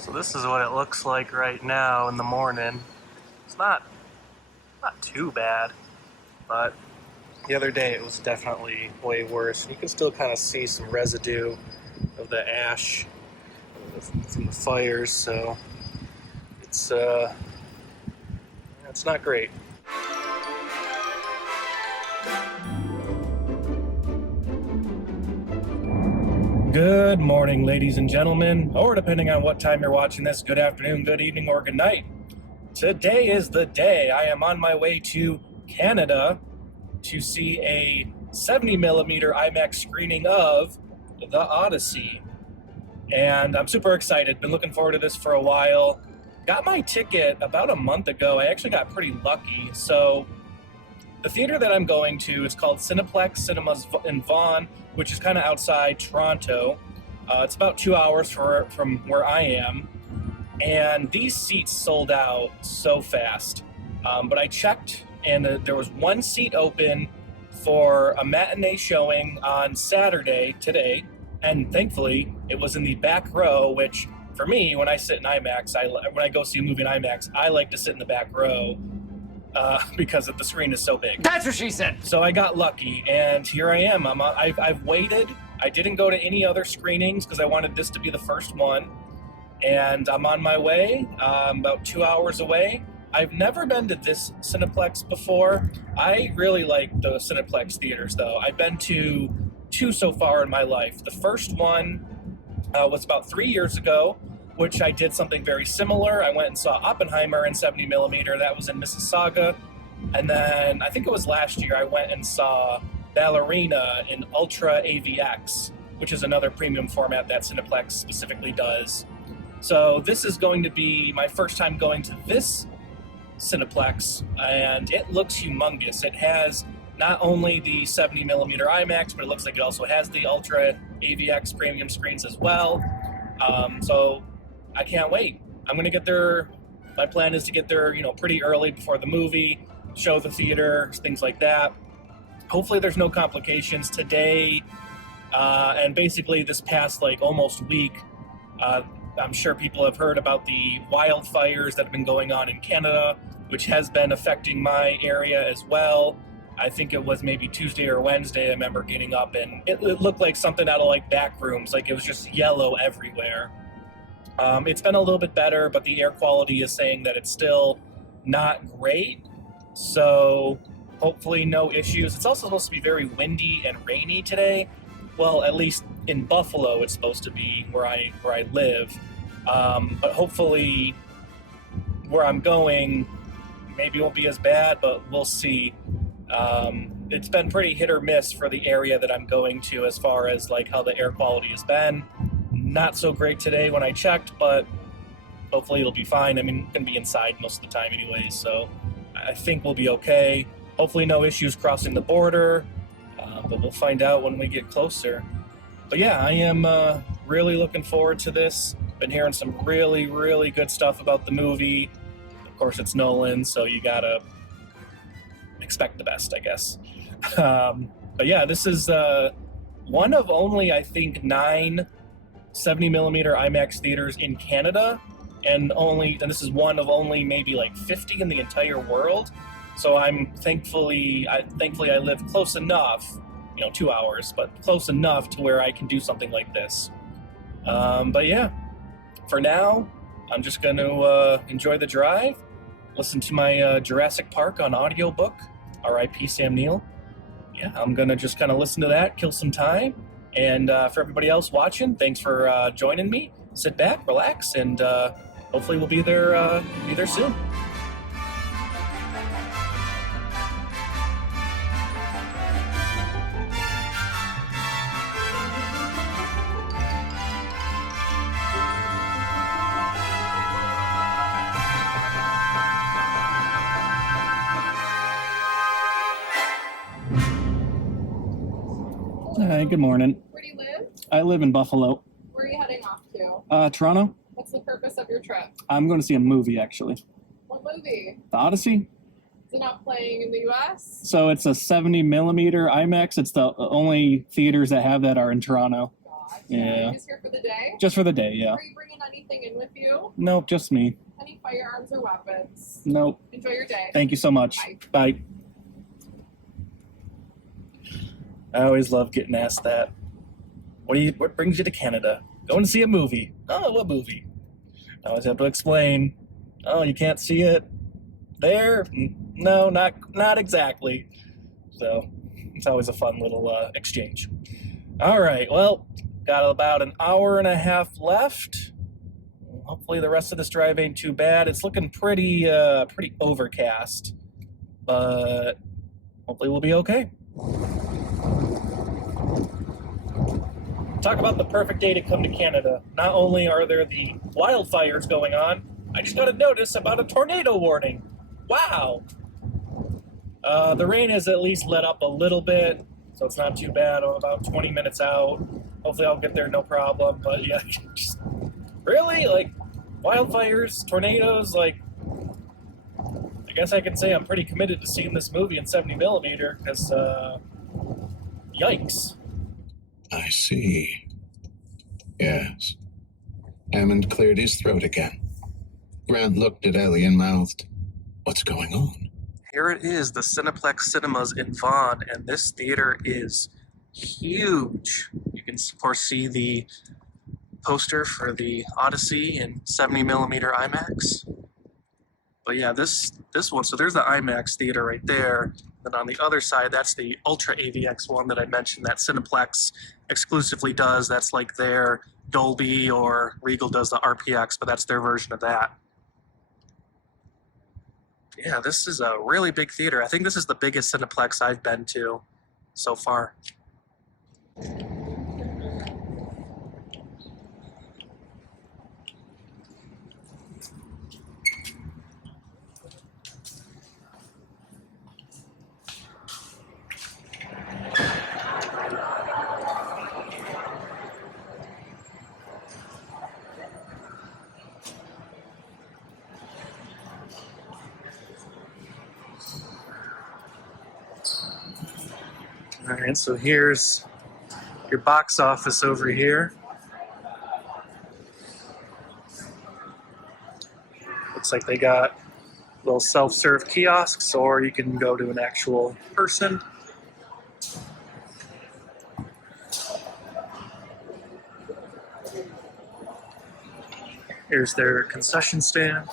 So this is what it looks like right now in the morning. It's not too bad, but the other day it was definitely way worse. You can still kind of see some residue of the ash from the fires, so it's not great. Good morning, ladies and gentlemen, or depending on what time you're watching this, good afternoon, good evening, or good night. Today is the day. I am on my way to Canada to see a 70mm IMAX screening of the Odyssey. And I'm super excited. Been looking forward to this for a while. Got my ticket about a month ago. I actually got pretty lucky. So the theater that I'm going to is called Cineplex Cinemas in Vaughan, which is kind of outside Toronto. It's about 2 hours from where I am. And these seats sold out so fast. But I checked, and there was one seat open for a matinee showing on Saturday, today. And thankfully, it was in the back row, which for me, when I sit in IMAX, when I go see a movie in IMAX, I like to sit in the back row because the screen is so big. That's what she said. So I got lucky, and here I am. I've waited. I didn't go to any other screenings because I wanted this to be the first one. And I'm on my way, about 2 hours away. I've never been to this Cineplex before. I really like the Cineplex theaters, though. I've been to 2 so far in my life. The first one was about 3 years ago, which I did something very similar. I went and saw Oppenheimer in 70mm. That was in Mississauga. And then I think it was last year I went and saw Ballerina in Ultra AVX, which is another premium format that Cineplex specifically does. So this is going to be my first time going to this Cineplex, and it looks humongous. It has not only the 70mm IMAX, but it looks like it also has the Ultra AVX premium screens as well. So I can't wait. I'm going to get there. My plan is to get there, pretty early before the movie, show the theater, things like that. Hopefully there's no complications today. And basically this past almost week, I'm sure people have heard about the wildfires that have been going on in Canada, which has been affecting my area as well. I think it was maybe Tuesday or Wednesday. I remember getting up and it looked like something out of back rooms. It was just yellow everywhere. It's been a little bit better, but the air quality is saying that it's still not great. So hopefully no issues. It's also supposed to be very windy and rainy today. Well, at least in Buffalo, it's supposed to be where I live. But hopefully where I'm going, maybe it won't be as bad, but we'll see. It's been pretty hit or miss for the area that I'm going to as far as how the air quality has been. Not so great today when I checked, but hopefully it'll be fine. I'm going to be inside most of the time anyways, so I think we'll be okay. Hopefully no issues crossing the border, but we'll find out when we get closer. But yeah, I am really looking forward to this. Been hearing some really, really good stuff about the movie. Of course, it's Nolan, so you gotta expect the best, I guess. But yeah, this is one of only, I think, 9 70mm IMAX theaters in Canada, and this is one of only maybe 50 in the entire world. So thankfully I live close enough, 2 hours, but close enough to where I can do something like this. But yeah, for now, I'm just going to enjoy the drive, listen to my Jurassic Park on audiobook, R.I.P. Sam Neill. Yeah, I'm going to just kind of listen to that, kill some time. And for everybody else watching, thanks for joining me. Sit back, relax, and hopefully we'll be there soon. Hi, good morning. Where do you live? I live in Buffalo. Where are you heading off to? Toronto. What's the purpose of your trip? I'm going to see a movie, actually. What movie? The Odyssey. Is it not playing in the U.S.? So it's a 70mm IMAX. It's the only theaters that have that are in Toronto. Yeah. You're just here for the day? Just for the day, yeah. Are you bringing anything in with you? Nope, just me. Any firearms or weapons? Nope. Enjoy your day. Thank you so much. Bye. Bye. I always love getting asked that. What brings you to Canada? Going to see a movie. Oh, what movie? I always have to explain. Oh, you can't see it there? No, not exactly. So it's always a fun little exchange. All right, well, got about an hour and a half left. Hopefully the rest of this drive ain't too bad. It's looking pretty overcast, but hopefully we'll be okay. Talk about the perfect day to come to Canada. Not only are there the wildfires going on, I just got a notice about a tornado warning. Wow. The rain has at least let up a little bit, so it's not too bad. I'm about 20 minutes out. Hopefully I'll get there no problem. But yeah, just, really? Like, wildfires, tornadoes, like, I guess I can say I'm pretty committed to seeing this movie in 70mm, because, yikes. I see. Yes. Hammond cleared his throat again. Grant looked at Ellie and mouthed, "What's going on?" Here it is, the Cineplex Cinemas in Vaughan, and this theater is huge. You can, of course, see the poster for the Odyssey in 70mm IMAX. But yeah, this one, so there's the IMAX theater right there. Then on the other side, that's the Ultra AVX one that I mentioned that Cineplex exclusively does. That's like their Dolby, or Regal does the RPX, but that's their version of that. Yeah, this is a really big theater. I think this is the biggest Cineplex I've been to so far. All right, so here's your box office over here. Looks like they got little self-serve kiosks, or you can go to an actual person. Here's their concession stand.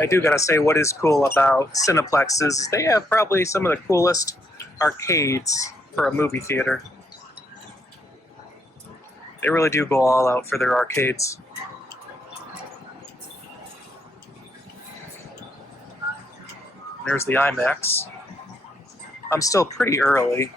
I do gotta say, what is cool about Cineplex is they have probably some of the coolest arcades for a movie theater. They really do go all out for their arcades. There's the IMAX. I'm still pretty early.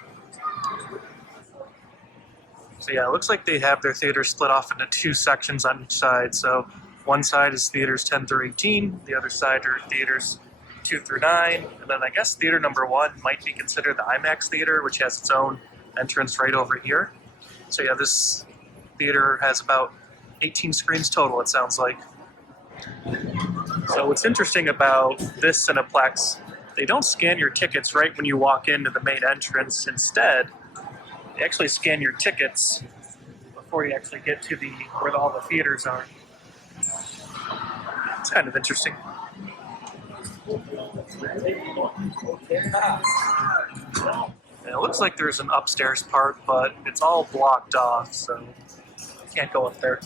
So yeah, it looks like they have their theater split off into two sections on each side. So one side is theaters 10 through 18, the other side are theaters 2 through 9, and then I guess theater number 1 might be considered the IMAX theater, which has its own entrance right over here. So yeah, this theater has about 18 screens total, it sounds like. So what's interesting about this Cineplex, they don't scan your tickets right when you walk into the main entrance. Instead, they actually scan your tickets before you actually get to where all the theaters are. It's kind of interesting. And it looks like there's an upstairs part, but it's all blocked off, so you can't go up there.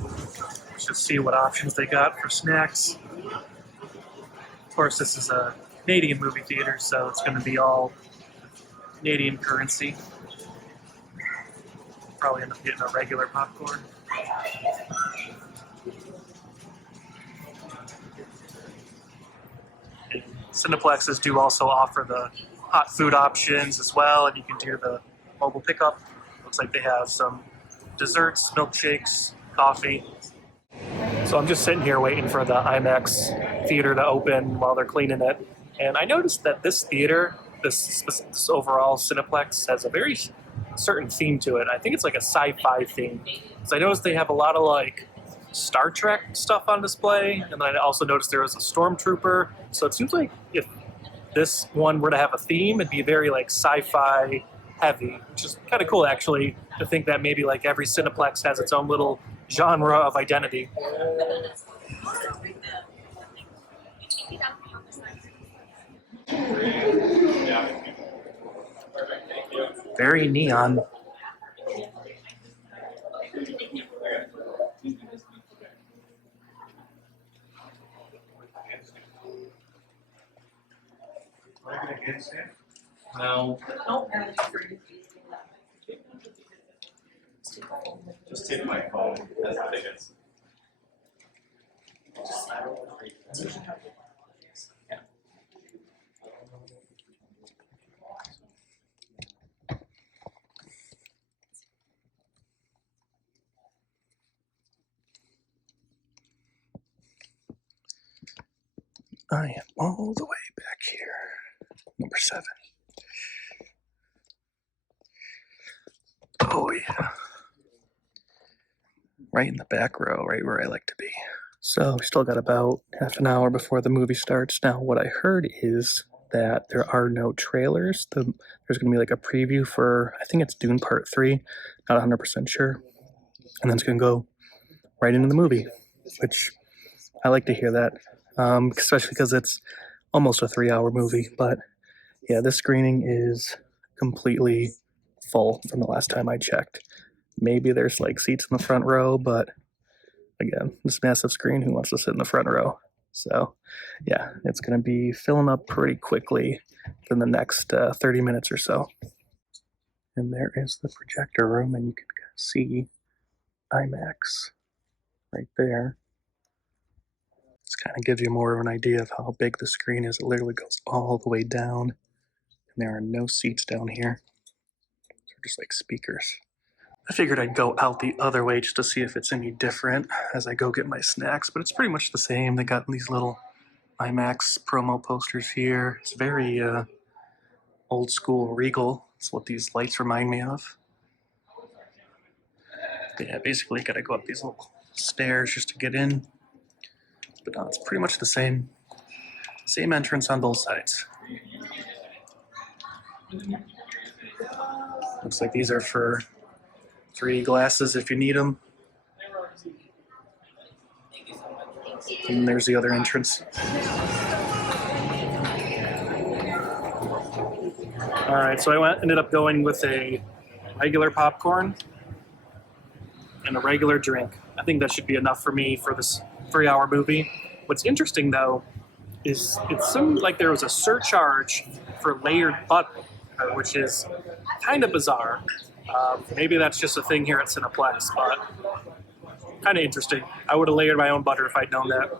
Let's just see what options they got for snacks. Of course, this is a Canadian movie theater, so it's going to be all Canadian currency. Probably end up getting a regular popcorn. Cineplexes do also offer the hot food options as well, and you can do the mobile pickup. Looks like they have some desserts, milkshakes, coffee. So I'm just sitting here waiting for the IMAX theater to open while they're cleaning it. And I noticed that this theater, this overall Cineplex, has a very certain theme to it. I think it's like a sci-fi theme. So I noticed they have a lot of like Star Trek stuff on display, and then I also noticed there was a stormtrooper. So it seems like if this one were to have a theme, it'd be very like sci-fi heavy, which is kind of cool actually to think that maybe like every Cineplex has its own little genre of identity. Very neon. No. Just take my phone. That's the biggest. I am all the way back here. Number 7. Oh yeah. Right in the back row, right where I like to be. So we still got about half an hour before the movie starts. Now what I heard is that there are no trailers. There's going to be like a preview for, I think it's Dune Part 3. Not 100% sure. And then it's going to go right into the movie, which I like to hear that, especially because it's almost a 3-hour movie. But yeah, this screening is completely full from the last time I checked. Maybe there's like seats in the front row, but again, this massive screen, who wants to sit in the front row? So yeah, it's going to be filling up pretty quickly in the next 30 minutes or so. And there is the projector room, and you can see IMAX right there. This kind of gives you more of an idea of how big the screen is. It literally goes all the way down, and there are no seats down here. They're just like speakers. I figured I'd go out the other way just to see if it's any different as I go get my snacks, but it's pretty much the same. They got these little IMAX promo posters here. It's very old school Regal. It's what these lights remind me of. But yeah, basically gotta go up these little stairs just to get in. But no, it's pretty much the same entrance on both sides. Looks like these are for 3 glasses if you need them. And there's the other entrance. All right, so I ended up going with a regular popcorn and a regular drink. I think that should be enough for me for this 3-hour movie. What's interesting though is it seemed like there was a surcharge for layered butter, which is kind of bizarre. Maybe that's just a thing here at Cineplex, but kind of interesting. I would have layered my own butter if I'd known that.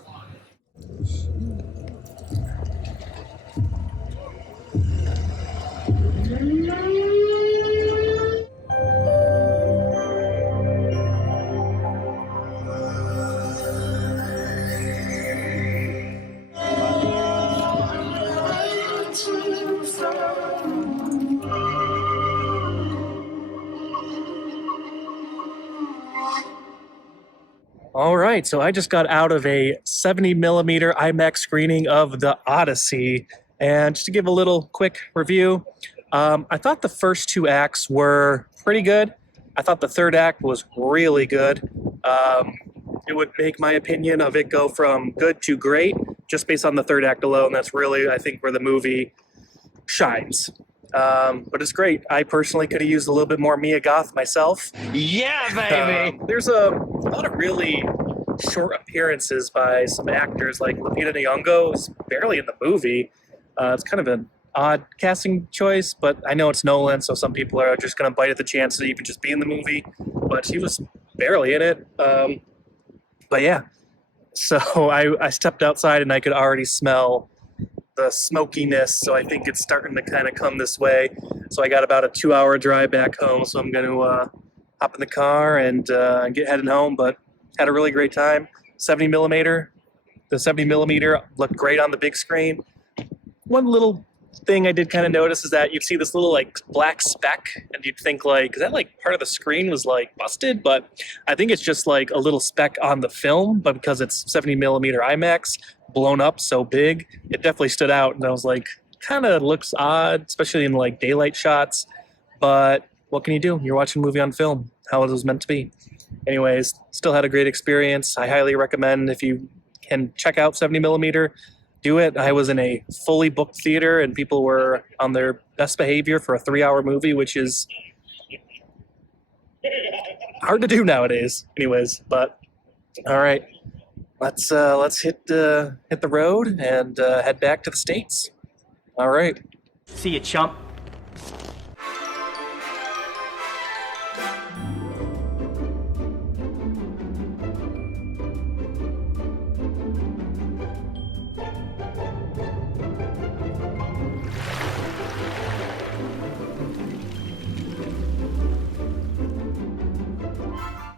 All right, so I just got out of a 70mm IMAX screening of the Odyssey, and just to give a little quick review, I thought the first 2 acts were pretty good. I thought the third act was really good. It would make my opinion of it go from good to great just based on the third act alone. That's really, I think, where the movie shines. But it's great. I personally could have used a little bit more Mia Goth myself. Yeah, baby! There's a lot of really short appearances by some actors, like Lupita Nyong'o is barely in the movie. It's kind of an odd casting choice, but I know it's Nolan, so some people are just going to bite at the chance to even just be in the movie. But she was barely in it. But yeah, so I stepped outside and I could already smell the smokiness, so I think it's starting to kind of come this way. So I got about a 2-hour drive back home, so I'm going to hop in the car and get heading home, but had a really great time. 70mm, the 70mm looked great on the big screen. One little thing I did kind of notice is that you'd see this little like black speck, and you'd think like, is that like part of the screen was like busted? But I think it's just like a little speck on the film, but because it's 70mm IMAX, blown up so big, it definitely stood out. And I was like, kind of looks odd, especially in like daylight shots. But what can you do? You're watching a movie on film, how it was meant to be. Anyways, still had a great experience. I highly recommend if you can check out 70mm, do it. I was in a fully booked theater and people were on their best behavior for a 3-hour movie, which is hard to do nowadays. Anyways, but all right, let's hit the road and head back to the States. All right. See you, chump.